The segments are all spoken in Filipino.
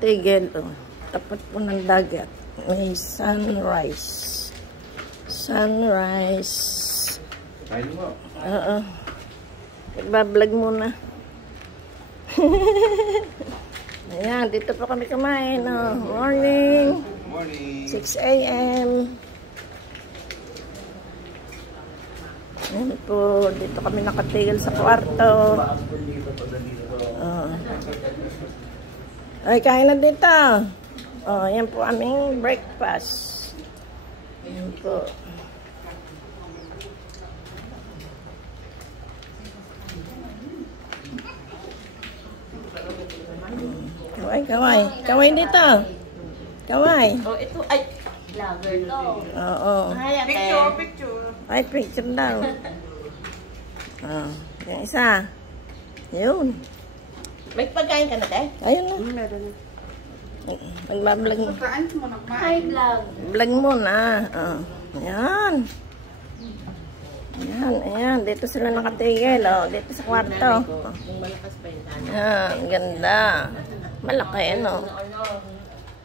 Tigil, oh. Tapat po ng dagat. May sunrise. Sunrise. Kain mo. Oo. Nagbablog muna. Ayan, dito po kami kumain. Oh. Morning. Morning. 6 a.m. Ayan po, dito kami nakatigil sa kwarto. Oh. Ay, kain na dito. Oh, yan po aming breakfast. Yan po. Kaway, kaway. Kaway dito. Kaway. Oh, ito ay vlogger to. Oo. Picture, picture. Ay, picture daw. Oh, yung isa. Yun. May pagkain ka na, te? Ayun na. Meron na. Magbablog mo. Pagkain mo na. Hi, vlog. Vlog mo na. Oh. Ayan. Ayan, ayan. Dito sila nakatigil. Oh. Dito sa kwarto. Oh. Kung malakas pa yung tanong. Ayan, ganda. Malaki, ano?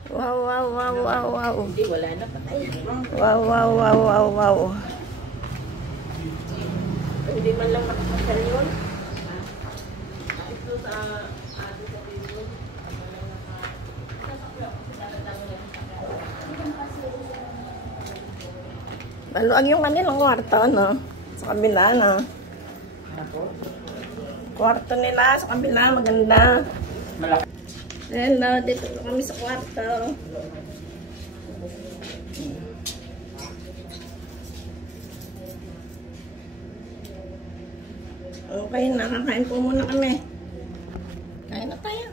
Wow, wow, wow, wow, wow. Hindi, wala na patay. Wow, wow, wow, wow, wow. Hindi man lang nakapasal yun. Ito sa Facebook. Maluwag yung kanilang kwarto, no? Sa kabila, no? Kwarto nila, sa kabila, maganda. Malaki. Hello, dito po kami sa kwarto. Okay, nakakain po muna kami. Kain na tayo.